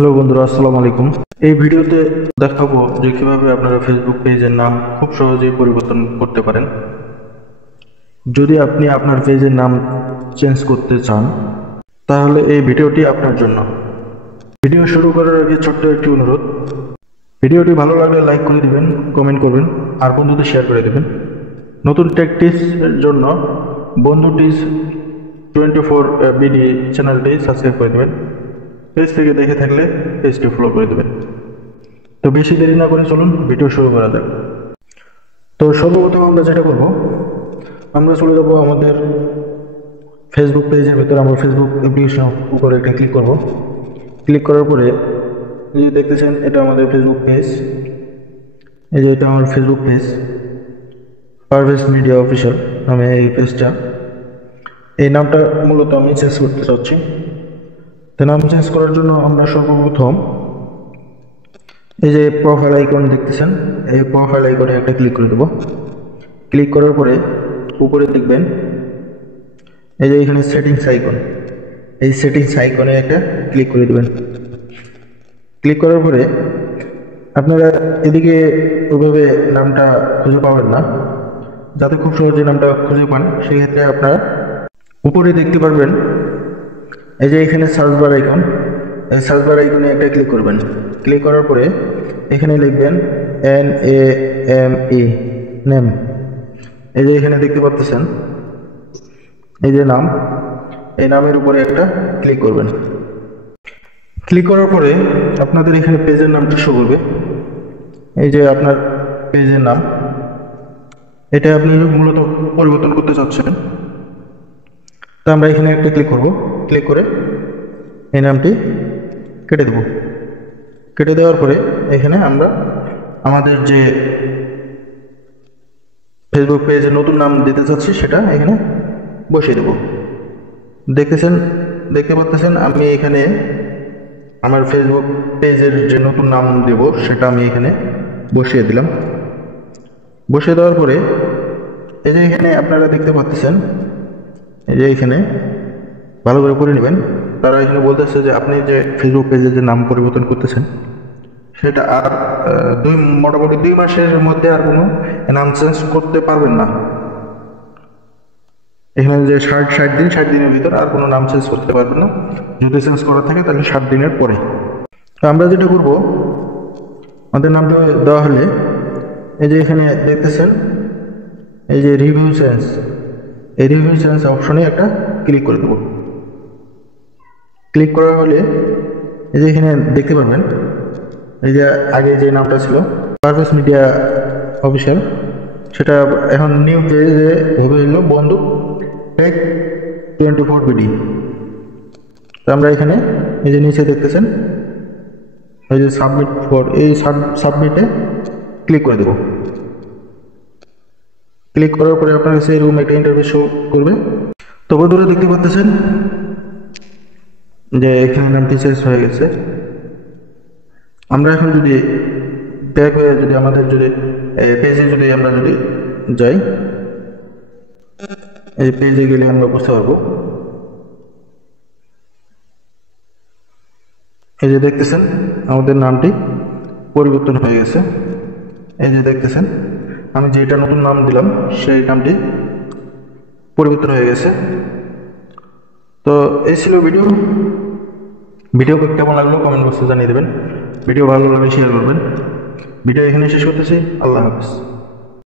Hello বন্ধুরা, আসসালামু আলাইকুম। এই ভিডিওতে দেখাবো যে কিভাবে আপনারা ফেসবুক পেজের নাম খুব সহজেই পরিবর্তন করতে পারেন। যদি আপনি আপনার পেজের নাম চেঞ্জ করতে চান তাহলে এই ভিডিওটি আপনার জন্য। ভিডিও শুরু করার আগে ছোট্ট একটি অনুরোধ, ভিডিওটি ভালো লাগলে লাইক করে দিবেন, কমেন্ট করবেন আর বন্ধুদের শেয়ার করে দেবেন। নতুন টেক টিপসের জন্য বন্ধু টিপস 24 বিডি চ্যানেলটি সাবস্ক্রাইব করে দেবেন। পেজ থেকে দেখে থাকলে পেজটি ফলো করে দেবেন। তো বেশি দেরি না করে চলুন ভিডিও শুরু করা যাক। তো সর্বপ্রথম আমরা যেটা করব, আমরা চলে যাব আমাদের ফেসবুক পেজের ভিতরে। আমরা ফেসবুক অ্যাপ্লিকেশন উপরে একটা ক্লিক করব। ক্লিক করার পরে এই যে দেখতেছেন এটা আমাদের ফেসবুক পেজ। এই যে এটা আমার Facebook page, Parvez media official নামে এই পেজটা। এই নামটা মূলত আমি চেঞ্জ করতে চাচ্ছি। তো নাম চেঞ্জ করার জন্য আমরা সর্বপ্রথম এই যে প্রোফাইল আইকন দেখতেছেন, এই প্রোফাইল আইকনে একটা ক্লিক করে দেব। ক্লিক করার পরে উপরে দেখবেন এই যে এখানে সেটিংস আইকন, এই সেটিংস আইকনে একটা ক্লিক করে দেবেন। ক্লিক করার পরে আপনারা এদিকে ওইভাবে নামটা খুঁজে পাবেন না, যাতে খুব সহজে নামটা খুঁজে পান সেক্ষেত্রে আপনারা উপরে দেখতে পারবেন এই যে এখানে সার্চ বার আইকন, এই সার্চ বার আইকনে একটা ক্লিক করবেন। ক্লিক করার পরে এখানে লিখবেন NAME নেম। এই যে এখানে দেখতে পাচ্ছেন এই যে নাম, এই নামের উপরে একটা ক্লিক করবেন। ক্লিক করার পরে আপনাদের এখানে পেজের নামটা শো করবে। এই যে আপনার পেজের নাম, এটা আপনি মূলত পরিবর্তন করতে চাচ্ছেন। তো আমরা এখানে একটা ক্লিক করব। ক্লিক করে এই নামটি কেটে দেব। কেটে দেওয়ার পরে এখানে আমরা আমাদের যে ফেসবুক পেজে নতুন নাম দিতে চাচ্ছি সেটা এখানে বসিয়ে দেব। দেখতে পাচ্ছেন আমি এখানে আমার ফেসবুক পেজের যে নতুন নাম দেব সেটা আমি এখানে বসিয়ে দিলাম। বসিয়ে দেওয়ার পরে এই যে এখানে আপনারা দেখতে পাচ্ছেন এই যে এখানে ভালো করে পড়ে নেবেন। তারা এখানে বলতেছে যে আপনি যে ফেসবুক পেজের যে নাম পরিবর্তন করতেছেন সেটা আর মোটামুটি 2 মাসের মধ্যে আর কোনো নাম চেঞ্জ করতে পারবেন না। এখানে যে 60 দিনের ভিতর আর কোনো নাম চেঞ্জ করতে পারবেন না। যদি চেঞ্জ করা থাকে তাহলে 60 দিনের পরে। তো আমরা যেটা করব, আমাদের নামটা দেওয়া হলে এই যে এখানে দেখতেছেন এই যে রিভিউ চেঞ্জ, এই রিভিউ চেঞ্জ অপশনে একটা ক্লিক করে দেব। ক্লিক করা হলে এই যে এখানে দেখতে পাবেন এই যে আগে যে নামটা ছিল পারভেজ মিডিয়া অফিসিয়াল, সেটা এখন নিউ পেজে হবে হলো বন্ধু টেক 24 বিডি। তো আমরা এখানে এই যে নিচে দেখতেছেন এই যে সাবমিট ফর, এই সাবমিটে ক্লিক করে দেব। ক্লিক করার পরে আপনার কাছে এরকম একটা ইন্টারফেস শো করবে। তো বন্ধুরা দেখতে পাচ্ছেন যে এখানে নামটি চেঞ্জ হয়ে গেছে। আমরা এখন যদি ব্যাক হয়ে যদি আমাদের যদি পেজে যদি আমরা যদি যাই, এই পেজে গেলে আমরা বুঝতে পারবো এই যে দেখতেছেন আমাদের নামটি পরিবর্তন হয়ে গেছে। এই যে দেখতেছেন আমি যেটা নতুন নাম দিলাম সেই নামটি পরিবর্তন হয়ে গেছে। তো এই ছিল ভিডিও কেমন লাগলো কমেন্ট বক্সে জানিয়ে দেবেন। ভিডিও ভালো লাগলে শেয়ার করবেন। ভিডিও এখানে শেষ করতেছি। আল্লাহ হাফেজ।